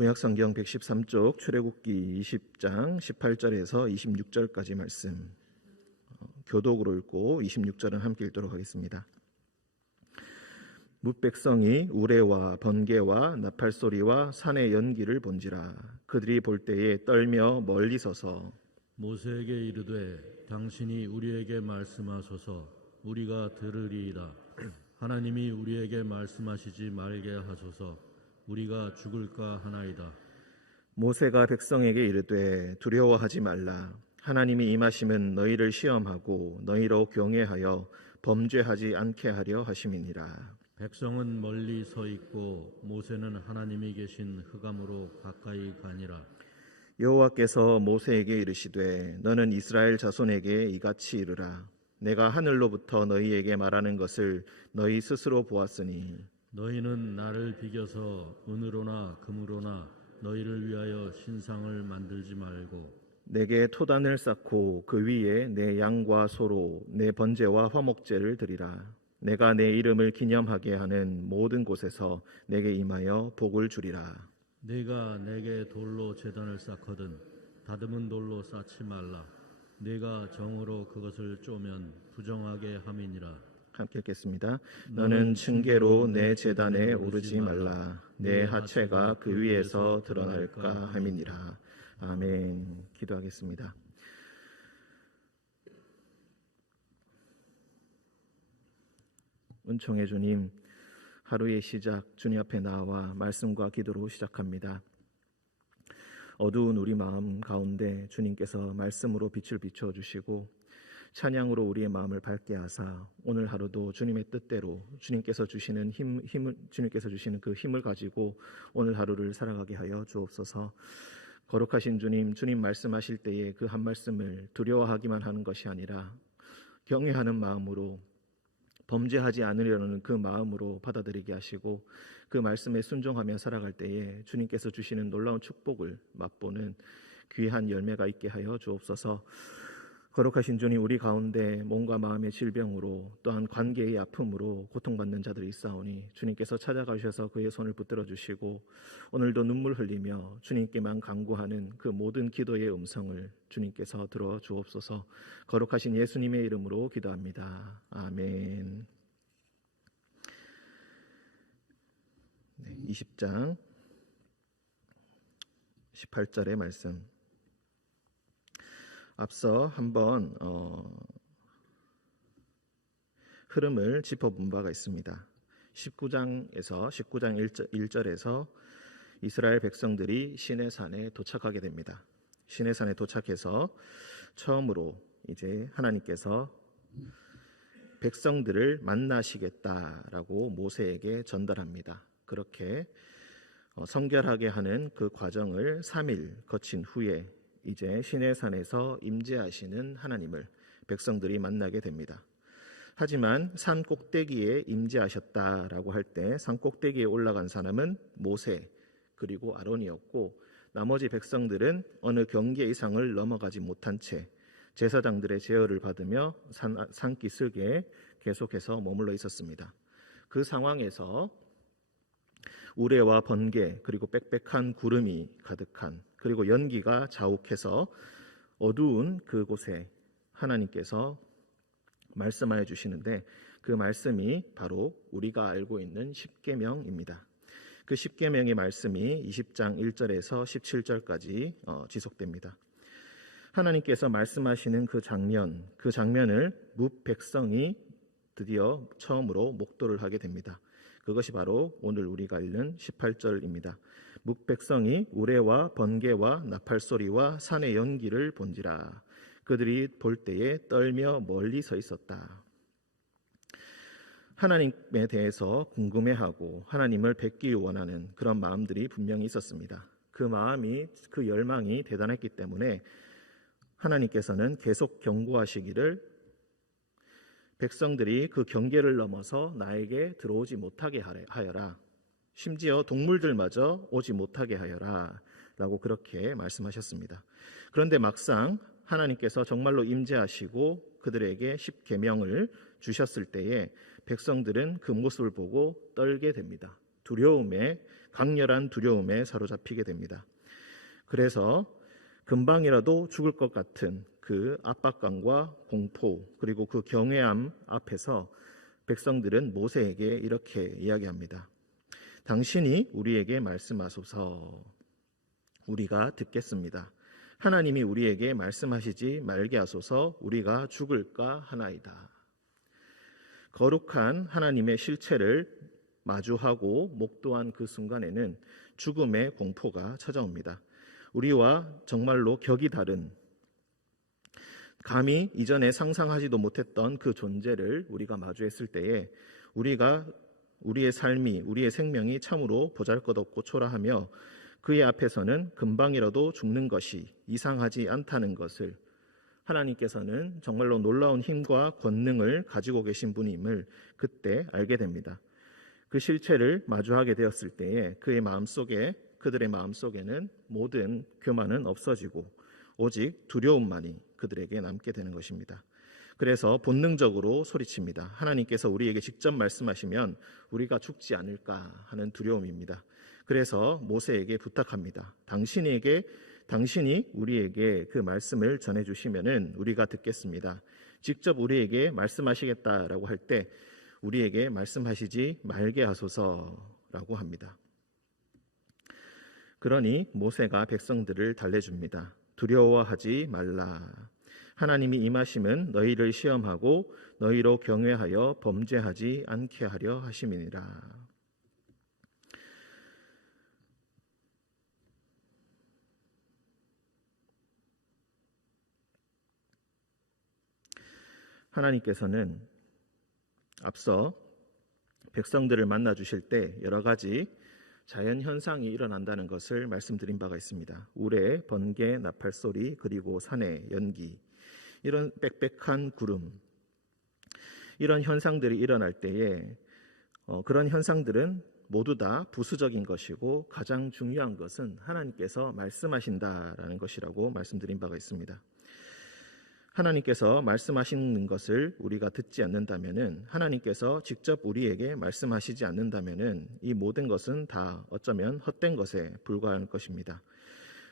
구약성경 113쪽 출애굽기 20장 18절에서 26절까지 말씀 교독으로 읽고 26절은 함께 읽도록 하겠습니다. 뭇백성이 우레와 번개와 나팔소리와 산의 연기를 본지라. 그들이 볼 때에 떨며 멀리 서서 모세에게 이르되 당신이 우리에게 말씀하소서 우리가 들으리이다. 하나님이 우리에게 말씀하시지 말게 하소서 우리가 죽을까 하나이다. 모세가 백성에게 이르되 두려워하지 말라. 하나님이 임하심은 너희를 시험하고 너희로 경외하여 범죄하지 않게 하려 하심이니라. 백성은 멀리 서 있고 모세는 하나님이 계신 흑암으로 가까이 가니라. 여호와께서 모세에게 이르시되 너는 이스라엘 자손에게 이같이 이르라. 내가 하늘로부터 너희에게 말하는 것을 너희 스스로 보았으니 너희는 나를 비겨서 은으로나 금으로나 너희를 위하여 신상을 만들지 말고 내게 토단을 쌓고 그 위에 내 양과 소로 내 번제와 화목제를 드리라. 내가 내 이름을 기념하게 하는 모든 곳에서 내게 임하여 복을 주리라. 네가 내게 돌로 제단을 쌓거든 다듬은 돌로 쌓지 말라. 네가 정으로 그것을 쪼면 부정하게 함이니라. 함께 읽겠습니다. 너는 층계로 내 제단에 오르지 말라. 내 하체가 그 위에서 드러날까 함이니라. 아멘. 기도하겠습니다. 은총의 주님, 하루의 시작 주님 앞에 나와 말씀과 기도로 시작합니다. 어두운 우리 마음 가운데 주님께서 말씀으로 빛을 비춰주시고 찬양으로 우리의 마음을 밝게 하사 오늘 하루도 주님의 뜻대로 주님께서 주시는 주님께서 주시는 그 힘을 가지고 오늘 하루를 살아가게 하여 주옵소서. 거룩하신 주님, 주님 말씀하실 때에 그 한 말씀을 두려워하기만 하는 것이 아니라 경외하는 마음으로 범죄하지 않으려는 그 마음으로 받아들이게 하시고 그 말씀에 순종하며 살아갈 때에 주님께서 주시는 놀라운 축복을 맛보는 귀한 열매가 있게 하여 주옵소서. 거룩하신 주님, 우리 가운데 몸과 마음의 질병으로 또한 관계의 아픔으로 고통받는 자들이 있사오니 주님께서 찾아가셔서 그의 손을 붙들어 주시고 오늘도 눈물 흘리며 주님께만 간구하는 그 모든 기도의 음성을 주님께서 들어 주옵소서. 거룩하신 예수님의 이름으로 기도합니다. 아멘. 20장 18절의 말씀. 앞서 한번 흐름을 짚어본 바가 있습니다. 19장에서 19장 1절에서 이스라엘 백성들이 시내산에 도착하게 됩니다. 시내산에 도착해서 처음으로 이제 하나님께서 백성들을 만나시겠다라고 모세에게 전달합니다. 그렇게 성결하게 하는 그 과정을 3일 거친 후에 이제 시내산에서 임재하시는 하나님을 백성들이 만나게 됩니다. 하지만 산 꼭대기에 임재하셨다라고 할 때 산 꼭대기에 올라간 사람은 모세 그리고 아론이었고 나머지 백성들은 어느 경계 이상을 넘어가지 못한 채 제사장들의 제어를 받으며 산기슭에 계속해서 머물러 있었습니다. 그 상황에서 우레와 번개 그리고 빽빽한 구름이 가득한 그리고 연기가 자욱해서 어두운 그곳에 하나님께서 말씀하여 주시는데 그 말씀이 바로 우리가 알고 있는 십계명입니다. 그 십계명의 말씀이 20장 1절에서 17절까지 지속됩니다. 하나님께서 말씀하시는 그 장면을 뭇 백성이 드디어 처음으로 목도를 하게 됩니다. 그것이 바로 오늘 우리가 읽는 18절입니다. 뭇백성이 우레와 번개와 나팔소리와 산의 연기를 본지라. 그들이 볼 때에 떨며 멀리 서 있었다. 하나님에 대해서 궁금해하고 하나님을 뵙기 원하는 그런 마음들이 분명히 있었습니다. 그 마음이, 그 열망이 대단했기 때문에 하나님께서는 계속 경고하시기를 백성들이 그 경계를 넘어서 나에게 들어오지 못하게 하여라. 심지어 동물들마저 오지 못하게 하여라 라고 그렇게 말씀하셨습니다. 그런데 막상 하나님께서 정말로 임재하시고 그들에게 십계명을 주셨을 때에 백성들은 그 모습을 보고 떨게 됩니다. 강렬한 두려움에 사로잡히게 됩니다. 그래서 금방이라도 죽을 것 같은 그 압박감과 공포 그리고 그 경외함 앞에서 백성들은 모세에게 이렇게 이야기합니다. 당신이 우리에게 말씀하소서. 우리가 듣겠습니다. 하나님이 우리에게 말씀하시지 말게 하소서. 우리가 죽을까 하나이다. 거룩한 하나님의 실체를 마주하고 목도한 그 순간에는 죽음의 공포가 찾아옵니다. 우리와 정말로 격이 다른, 감히 이전에 상상하지도 못했던 그 존재를 우리가 마주했을 때에 우리의 삶이, 우리의 생명이 참으로 보잘것없고 초라하며 그의 앞에서는 금방이라도 죽는 것이 이상하지 않다는 것을 하나님께서는 정말로 놀라운 힘과 권능을 가지고 계신 분임을 그때 알게 됩니다. 그 실체를 마주하게 되었을 때에 그들의 마음속에는 모든 교만은 없어지고 오직 두려움만이 그들에게 남게 되는 것입니다. 그래서 본능적으로 소리칩니다. 하나님께서 우리에게 직접 말씀하시면 우리가 죽지 않을까 하는 두려움입니다. 그래서 모세에게 부탁합니다. 당신이 우리에게 그 말씀을 전해주시면은 우리가 듣겠습니다. 직접 우리에게 말씀하시겠다라고 할 때 우리에게 말씀하시지 말게 하소서라고 합니다. 그러니 모세가 백성들을 달래줍니다. 두려워하지 말라. 하나님이 임하심은 너희를 시험하고 너희로 경외하여 범죄하지 않게 하려 하심이니라. 하나님께서는 앞서 백성들을 만나 주실 때 여러 가지 자연 현상이 일어난다는 것을 말씀드린 바가 있습니다. 우레, 번개, 나팔 소리, 그리고 산의 연기, 이런 빽빽한 구름, 이런 현상들이 일어날 때에 그런 현상들은 모두 다 부수적인 것이고 가장 중요한 것은 하나님께서 말씀하신다라는 것이라고 말씀드린 바가 있습니다. 하나님께서 말씀하시는 것을 우리가 듣지 않는다면은, 하나님께서 직접 우리에게 말씀하시지 않는다면은 이 모든 것은 다 어쩌면 헛된 것에 불과할 것입니다.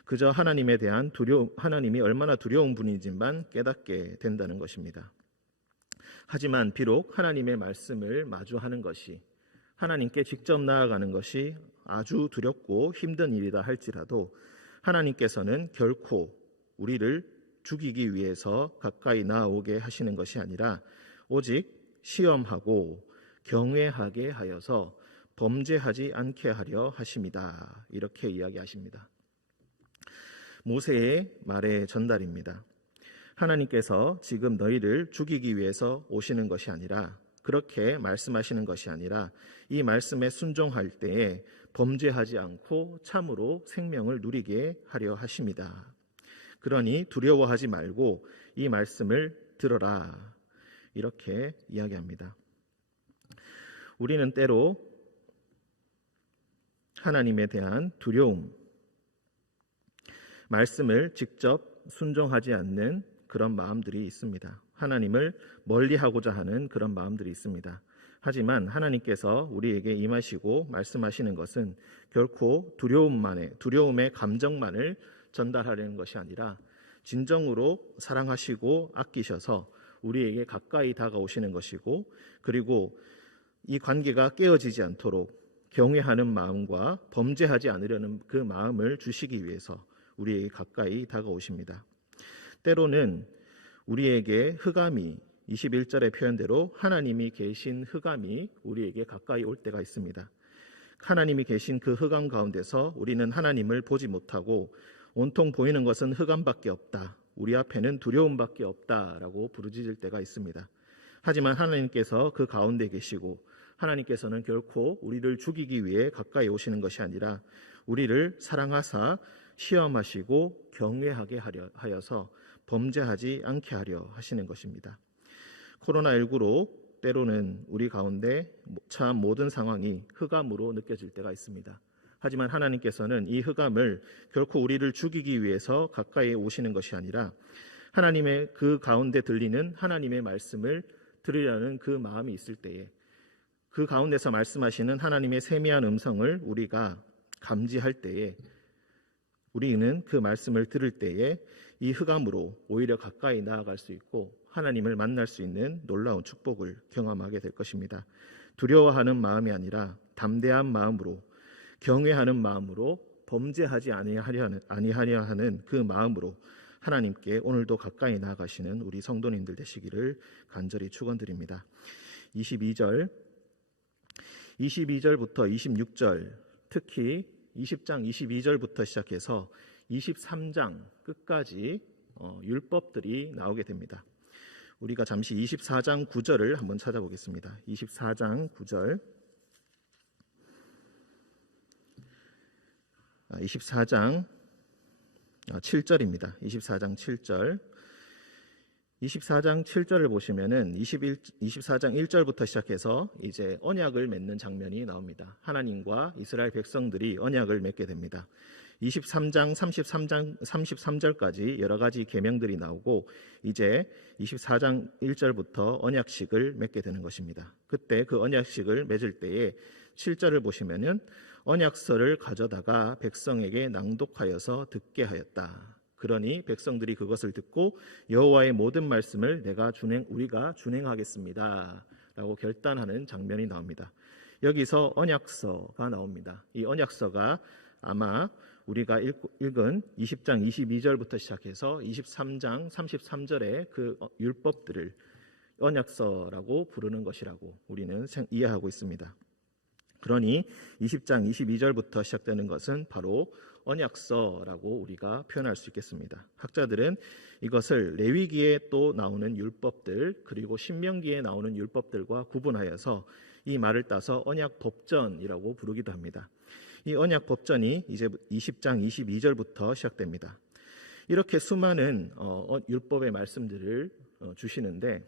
그저 하나님이 얼마나 두려운 분인지만 깨닫게 된다는 것입니다. 하지만 비록 하나님의 말씀을 마주하는 것이, 하나님께 직접 나아가는 것이 아주 두렵고 힘든 일이다 할지라도 하나님께서는 결코 우리를 죽이기 위해서 가까이 나아오게 하시는 것이 아니라 오직 시험하고 경외하게 하여서 범죄하지 않게 하려 하심이다. 이렇게 이야기하십니다. 모세의 말의 전달입니다. 하나님께서 지금 너희를 죽이기 위해서 오시는 것이 아니라, 그렇게 말씀하시는 것이 아니라 이 말씀에 순종할 때에 범죄하지 않고 참으로 생명을 누리게 하려 하심이다. 그러니 두려워하지 말고 이 말씀을 들어라. 이렇게 이야기합니다. 우리는 때로 하나님에 대한 두려움, 말씀을 직접 순종하지 않는 그런 마음들이 있습니다. 하나님을 멀리하고자 하는 그런 마음들이 있습니다. 하지만 하나님께서 우리에게 임하시고 말씀하시는 것은 결코 두려움의 감정만을 전달하려는 것이 아니라 진정으로 사랑하시고 아끼셔서 우리에게 가까이 다가오시는 것이고, 그리고 이 관계가 깨어지지 않도록 경외하는 마음과 범죄하지 않으려는 그 마음을 주시기 위해서 우리에게 가까이 다가오십니다. 때로는 우리에게 흑암이, 21절의 표현대로 하나님이 계신 흑암이 우리에게 가까이 올 때가 있습니다. 하나님이 계신 그 흑암 가운데서 우리는 하나님을 보지 못하고 온통 보이는 것은 흑암밖에 없다, 우리 앞에는 두려움밖에 없다라고 부르짖을 때가 있습니다. 하지만 하나님께서 그 가운데 계시고, 하나님께서는 결코 우리를 죽이기 위해 가까이 오시는 것이 아니라 우리를 사랑하사 시험하시고 경외하게 하여서 범죄하지 않게 하려 하시는 것입니다. 코로나19로 때로는 우리 가운데 참 모든 상황이 흑암으로 느껴질 때가 있습니다. 하지만 하나님께서는 이 흑암을 결코 우리를 죽이기 위해서 가까이 오시는 것이 아니라 하나님의 그 가운데 들리는 하나님의 말씀을 들으려는 그 마음이 있을 때에 그 가운데서 말씀하시는 하나님의 세미한 음성을 우리가 감지할 때에, 우리는 그 말씀을 들을 때에 이 흑암으로 오히려 가까이 나아갈 수 있고 하나님을 만날 수 있는 놀라운 축복을 경험하게 될 것입니다. 두려워하는 마음이 아니라 담대한 마음으로, 경외하는 마음으로, 범죄하지 아니하려 하는 그 마음으로 하나님께 오늘도 가까이 나아가시는 우리 성도님들 되시기를 간절히 축원드립니다. 22절부터 26절, 특히 20장 22절부터 시작해서 23장 끝까지 율법들이 나오게 됩니다. 우리가 잠시 24장 9절을 한번 찾아보겠습니다. 24장 9절, 24장 7절입니다. 24장 7절. 24장 7절을 보시면은 24장 1절부터 시작해서 이제 언약을 맺는 장면이 나옵니다. 하나님과 이스라엘 백성들이 언약을 맺게 됩니다. 23장 33절까지 여러 가지 계명들이 나오고 이제 24장 1절부터 언약식을 맺게 되는 것입니다. 그때 그 언약식을 맺을 때에 7절을 보시면은 언약서를 가져다가 백성에게 낭독하여서 듣게 하였다. 그러니 백성들이 그것을 듣고 여호와의 모든 말씀을 우리가 준행하겠습니다 라고 결단하는 장면이 나옵니다. 여기서 언약서가 나옵니다. 이 언약서가 아마 우리가 읽은 20장 22절부터 시작해서 23장 33절의 그 율법들을 언약서라고 부르는 것이라고 우리는 이해하고 있습니다. 그러니 20장 22절부터 시작되는 것은 바로 언약서라고 우리가 표현할 수 있겠습니다. 학자들은 이것을 레위기에 또 나오는 율법들 그리고 신명기에 나오는 율법들과 구분하여서 이 말을 따서 언약법전이라고 부르기도 합니다. 이 언약법전이 이제 20장 22절부터 시작됩니다. 이렇게 수많은 율법의 말씀들을 주시는데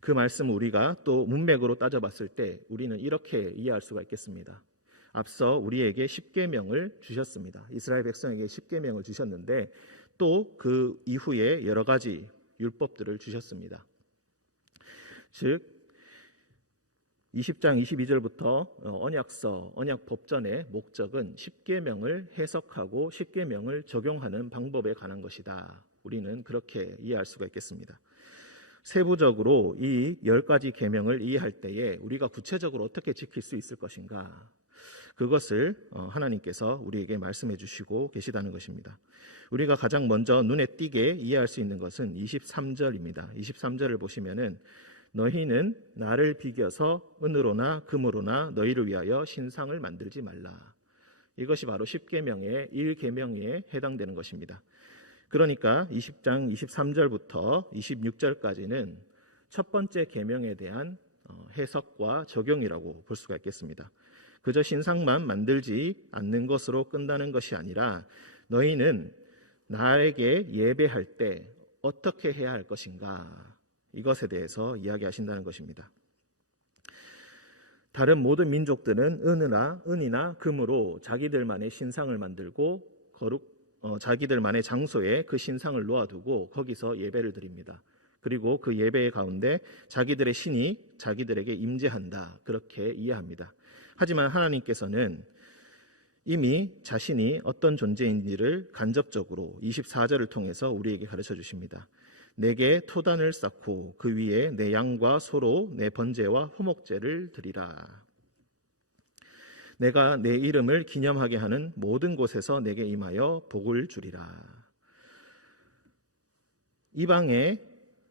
그 말씀을 우리가 또 문맥으로 따져봤을 때 우리는 이렇게 이해할 수가 있겠습니다. 앞서 우리에게 십계명을 주셨습니다. 이스라엘 백성에게 십계명을 주셨는데 또 그 이후에 여러 가지 율법들을 주셨습니다. 즉 20장 22절부터 언약서, 언약법전의 목적은 십계명을 해석하고 십계명을 적용하는 방법에 관한 것이다. 우리는 그렇게 이해할 수가 있겠습니다. 세부적으로 이 10가지 계명을 이해할 때에 우리가 구체적으로 어떻게 지킬 수 있을 것인가, 그것을 하나님께서 우리에게 말씀해 주시고 계시다는 것입니다. 우리가 가장 먼저 눈에 띄게 이해할 수 있는 것은 23절입니다. 23절을 보시면은 너희는 나를 비겨서 은으로나 금으로나 너희를 위하여 신상을 만들지 말라. 이것이 바로 십계명의 1계명에 해당되는 것입니다. 그러니까 20장 23절부터 26절까지는 첫 번째 계명에 대한 해석과 적용이라고 볼 수가 있겠습니다. 그저 신상만 만들지 않는 것으로 끝나는 것이 아니라 너희는 나에게 예배할 때 어떻게 해야 할 것인가, 이것에 대해서 이야기하신다는 것입니다. 다른 모든 민족들은 은이나 금으로 자기들만의 신상을 만들고 자기들만의 장소에 그 신상을 놓아두고 거기서 예배를 드립니다. 그리고 그 예배 가운데 자기들의 신이 자기들에게 임재한다, 그렇게 이해합니다. 하지만 하나님께서는 이미 자신이 어떤 존재인지를 간접적으로 24절을 통해서 우리에게 가르쳐 주십니다. 내게 토단을 쌓고 그 위에 내 양과 소로 내 번제와 화목제를 드리라. 내가 내 이름을 기념하게 하는 모든 곳에서 내게 임하여 복을 주리라. 이방의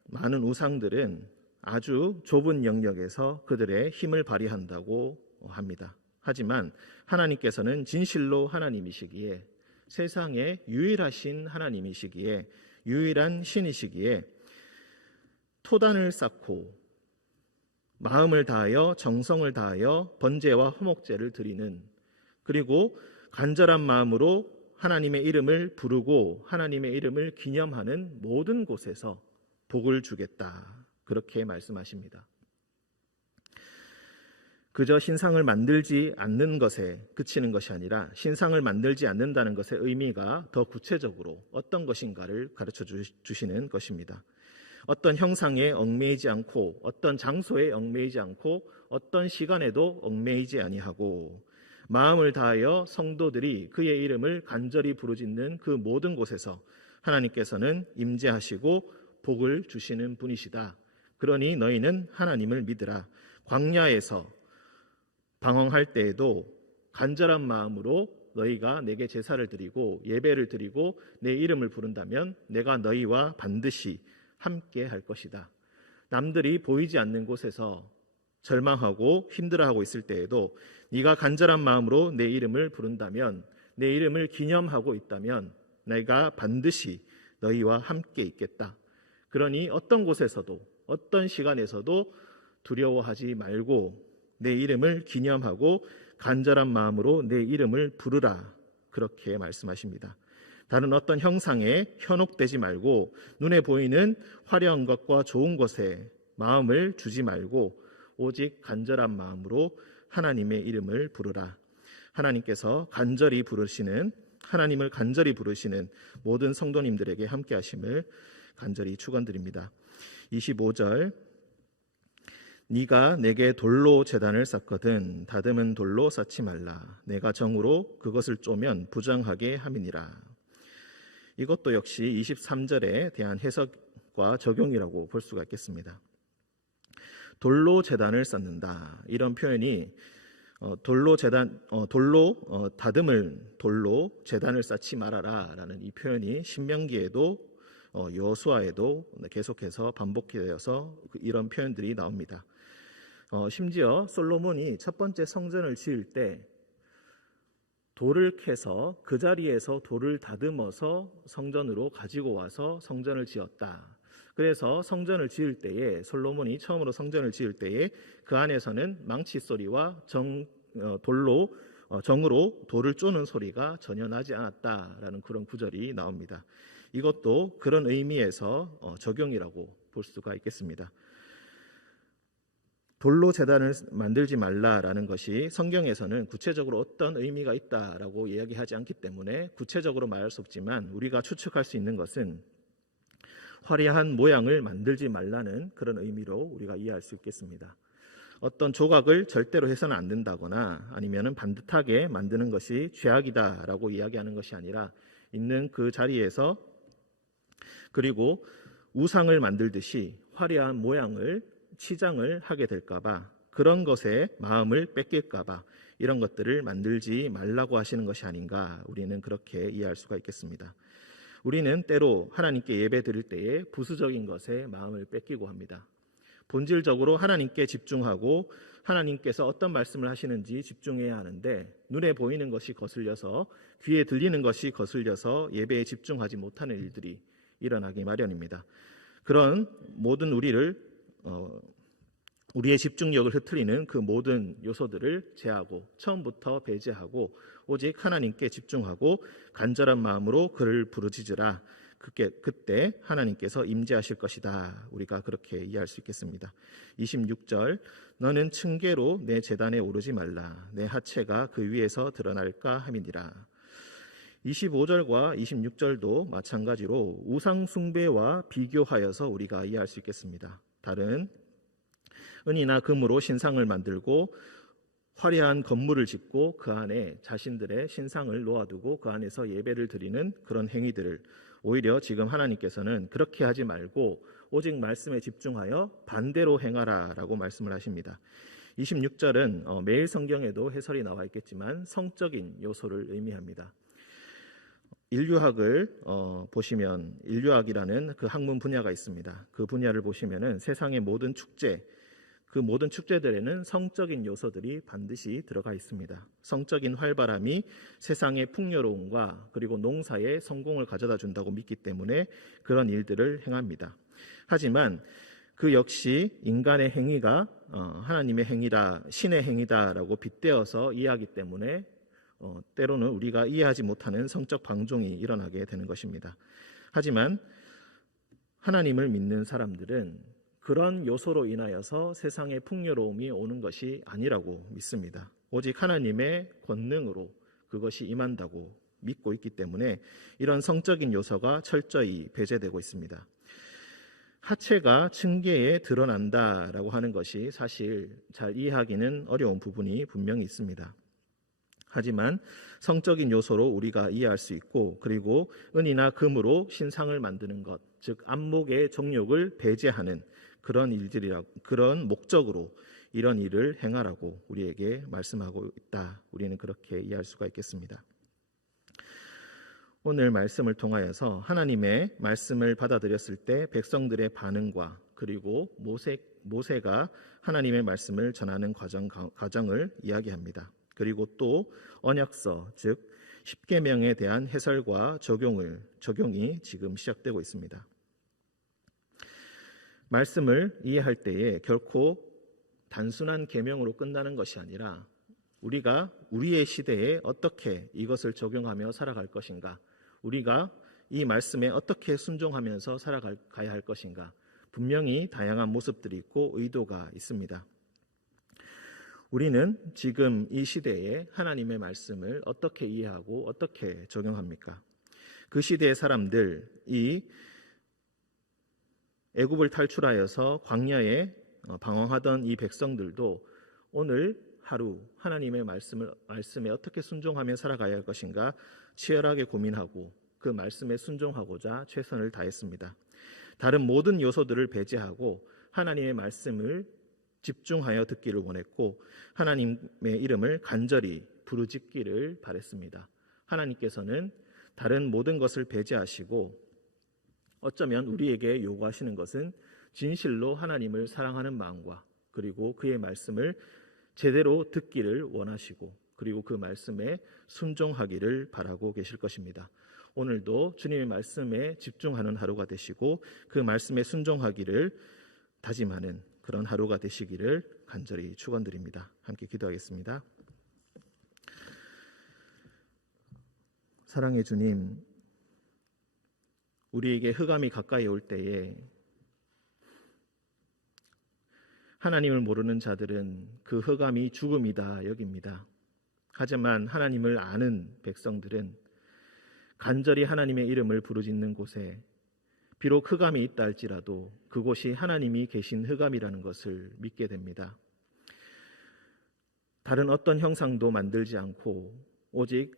많은 우상들은 아주 좁은 영역에서 그들의 힘을 발휘한다고 합니다. 하지만 하나님께서는 진실로 하나님이시기에, 세상에 유일하신 하나님이시기에, 유일한 신이시기에 토단을 쌓고 마음을 다하여 정성을 다하여 번제와 화목제를 드리는, 그리고 간절한 마음으로 하나님의 이름을 부르고 하나님의 이름을 기념하는 모든 곳에서 복을 주겠다, 그렇게 말씀하십니다. 그저 신상을 만들지 않는 것에 그치는 것이 아니라 신상을 만들지 않는다는 것의 의미가 더 구체적으로 어떤 것인가를 가르쳐 주시는 것입니다. 어떤 형상에 얽매이지 않고, 어떤 장소에 얽매이지 않고, 어떤 시간에도 얽매이지 아니하고 마음을 다하여 성도들이 그의 이름을 간절히 부르짖는 그 모든 곳에서 하나님께서는 임재하시고 복을 주시는 분이시다. 그러니 너희는 하나님을 믿으라. 광야에서 방황할 때에도 간절한 마음으로 너희가 내게 제사를 드리고 예배를 드리고 내 이름을 부른다면 내가 너희와 반드시 함께 할 것이다. 남들이 보이지 않는 곳에서 절망하고 힘들어하고 있을 때에도 네가 간절한 마음으로 내 이름을 부른다면, 내 이름을 기념하고 있다면 내가 반드시 너희와 함께 있겠다. 그러니 어떤 곳에서도 어떤 시간에서도 두려워하지 말고 내 이름을 기념하고 간절한 마음으로 내 이름을 부르라. 그렇게 말씀하십니다. 다른 어떤 형상에 현혹되지 말고 눈에 보이는 화려한 것과 좋은 것에 마음을 주지 말고 오직 간절한 마음으로 하나님의 이름을 부르라. 하나님께서 하나님을 간절히 부르시는 모든 성도님들에게 함께 하심을 간절히 축원드립니다. 25절, 네가 내게 돌로 제단을 쌓거든 다듬은 돌로 쌓지 말라. 내가 정으로 그것을 쪼면 부정하게 함이니라. 이것도 역시 23절에 대한 해석과 적용이라고 볼 수가 있겠습니다. 돌로 제단을 쌓는다. 이런 표현이 다듬을 돌로 제단을 쌓지 말아라라는 이 표현이 신명기에도 여호수아에도 계속해서 반복되어서 이런 표현들이 나옵니다. 심지어 솔로몬이 첫 번째 성전을 지을 때 돌을 캐서 그 자리에서 돌을 다듬어서 성전으로 가지고 와서 성전을 지었다. 그래서 성전을 지을 때에 솔로몬이 처음으로 성전을 지을 때에 그 안에서는 망치 소리와 정으로 돌을 쪼는 소리가 전혀 나지 않았다라는 그런 구절이 나옵니다. 이것도 그런 의미에서 적용이라고 볼 수가 있겠습니다. 돌로 제단을 만들지 말라라는 것이 성경에서는 구체적으로 어떤 의미가 있다라고 이야기하지 않기 때문에 구체적으로 말할 수 없지만 우리가 추측할 수 있는 것은 화려한 모양을 만들지 말라는 그런 의미로 우리가 이해할 수 있겠습니다. 어떤 조각을 절대로 해서는 안 된다거나 아니면 반듯하게 만드는 것이 죄악이다라고 이야기하는 것이 아니라 있는 그 자리에서 그리고 우상을 만들듯이 화려한 모양을 치장을 하게 될까봐 그런 것에 마음을 뺏길까봐 이런 것들을 만들지 말라고 하시는 것이 아닌가 우리는 그렇게 이해할 수가 있겠습니다. 우리는 때로 하나님께 예배 드릴 때에 부수적인 것에 마음을 뺏기고 합니다. 본질적으로 하나님께 집중하고 하나님께서 어떤 말씀을 하시는지 집중해야 하는데 눈에 보이는 것이 거슬려서 귀에 들리는 것이 거슬려서 예배에 집중하지 못하는 일들이 일어나기 마련입니다. 그런 모든 우리의 집중력을 흐트리는 그 모든 요소들을 제하고 처음부터 배제하고 오직 하나님께 집중하고 간절한 마음으로 그를 부르짖으라. 그때 하나님께서 임재하실 것이다. 우리가 그렇게 이해할 수 있겠습니다. 26절, 너는 층계로 내 제단에 오르지 말라. 내 하체가 그 위에서 드러날까 함이니라. 25절과 26절도 마찬가지로 우상 숭배와 비교하여서 우리가 이해할 수 있겠습니다. 다른 은이나 금으로 신상을 만들고 화려한 건물을 짓고 그 안에 자신들의 신상을 놓아두고 그 안에서 예배를 드리는 그런 행위들을 오히려 지금 하나님께서는 그렇게 하지 말고 오직 말씀에 집중하여 반대로 행하라 라고 말씀을 하십니다. 26절은 매일 성경에도 해설이 나와 있겠지만 성적인 요소를 의미합니다. 인류학을 보시면 인류학이라는 그 학문 분야가 있습니다. 그 분야를 보시면은 세상의 모든 축제, 그 모든 축제들에는 성적인 요소들이 반드시 들어가 있습니다. 성적인 활발함이 세상의 풍요로움과 그리고 농사의 성공을 가져다 준다고 믿기 때문에 그런 일들을 행합니다. 하지만 그 역시 인간의 행위가 하나님의 행위다, 신의 행위다라고 빗대어서 이해하기 때문에 때로는 우리가 이해하지 못하는 성적 방종이 일어나게 되는 것입니다. 하지만 하나님을 믿는 사람들은 그런 요소로 인하여서 세상의 풍요로움이 오는 것이 아니라고 믿습니다. 오직 하나님의 권능으로 그것이 임한다고 믿고 있기 때문에 이런 성적인 요소가 철저히 배제되고 있습니다. 하체가 층계에 드러난다라고 하는 것이 사실 잘 이해하기는 어려운 부분이 분명히 있습니다. 하지만 성적인 요소로 우리가 이해할 수 있고, 그리고 은이나 금으로 신상을 만드는 것, 즉 안목의 정욕을 배제하는 그런 목적으로 이런 일을 행하라고 우리에게 말씀하고 있다. 우리는 그렇게 이해할 수가 있겠습니다. 오늘 말씀을 통하여서 하나님의 말씀을 받아들였을 때 백성들의 반응과, 그리고 모세가 하나님의 말씀을 전하는 과정을 이야기합니다. 그리고 또 언약서, 즉 십계명에 대한 해설과 적용이 지금 시작되고 있습니다. 말씀을 이해할 때에 결코 단순한 계명으로 끝나는 것이 아니라 우리가 우리의 시대에 어떻게 이것을 적용하며 살아갈 것인가, 우리가 이 말씀에 어떻게 순종하면서 살아가야 할 것인가, 분명히 다양한 모습들이 있고 의도가 있습니다. 우리는 지금 이 시대에 하나님의 말씀을 어떻게 이해하고 어떻게 적용합니까? 그 시대의 사람들, 이 애굽을 탈출하여서 광야에 방황하던 이 백성들도 오늘 하루 하나님의 말씀에 어떻게 순종하며 살아가야 할 것인가 치열하게 고민하고 그 말씀에 순종하고자 최선을 다했습니다. 다른 모든 요소들을 배제하고 하나님의 말씀을 집중하여 듣기를 원했고, 하나님의 이름을 간절히 부르짖기를 바랬습니다. 하나님께서는 다른 모든 것을 배제하시고 어쩌면 우리에게 요구하시는 것은 진실로 하나님을 사랑하는 마음과, 그리고 그의 말씀을 제대로 듣기를 원하시고, 그리고 그 말씀에 순종하기를 바라고 계실 것입니다. 오늘도 주님의 말씀에 집중하는 하루가 되시고 그 말씀에 순종하기를 다짐하는 그런 하루가 되시기를 간절히 축원드립니다. 함께 기도하겠습니다. 사랑의 주님, 우리에게 흑암이 가까이 올 때에 하나님을 모르는 자들은 그 흑암이 죽음이다 여깁니다. 하지만 하나님을 아는 백성들은 간절히 하나님의 이름을 부르짖는 곳에 비록 흑암이 있다 할지라도 그곳이 하나님이 계신 흑암이라는 것을 믿게 됩니다. 다른 어떤 형상도 만들지 않고 오직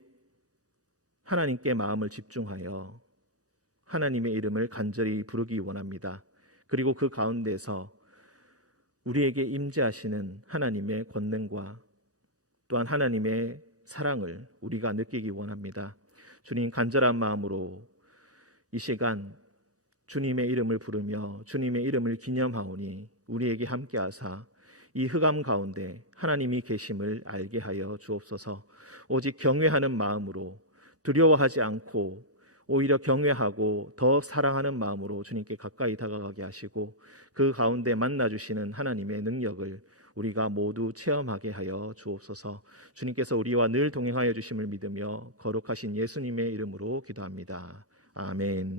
하나님께 마음을 집중하여 하나님의 이름을 간절히 부르기 원합니다. 그리고 그 가운데서 우리에게 임재하시는 하나님의 권능과 또한 하나님의 사랑을 우리가 느끼기 원합니다. 주님, 간절한 마음으로 이 시간 주님의 이름을 부르며 주님의 이름을 기념하오니 우리에게 함께하사 이 흑암 가운데 하나님이 계심을 알게 하여 주옵소서. 오직 경외하는 마음으로, 두려워하지 않고 오히려 경외하고 더 사랑하는 마음으로 주님께 가까이 다가가게 하시고 그 가운데 만나주시는 하나님의 능력을 우리가 모두 체험하게 하여 주옵소서. 주님께서 우리와 늘 동행하여 주심을 믿으며 거룩하신 예수님의 이름으로 기도합니다. 아멘.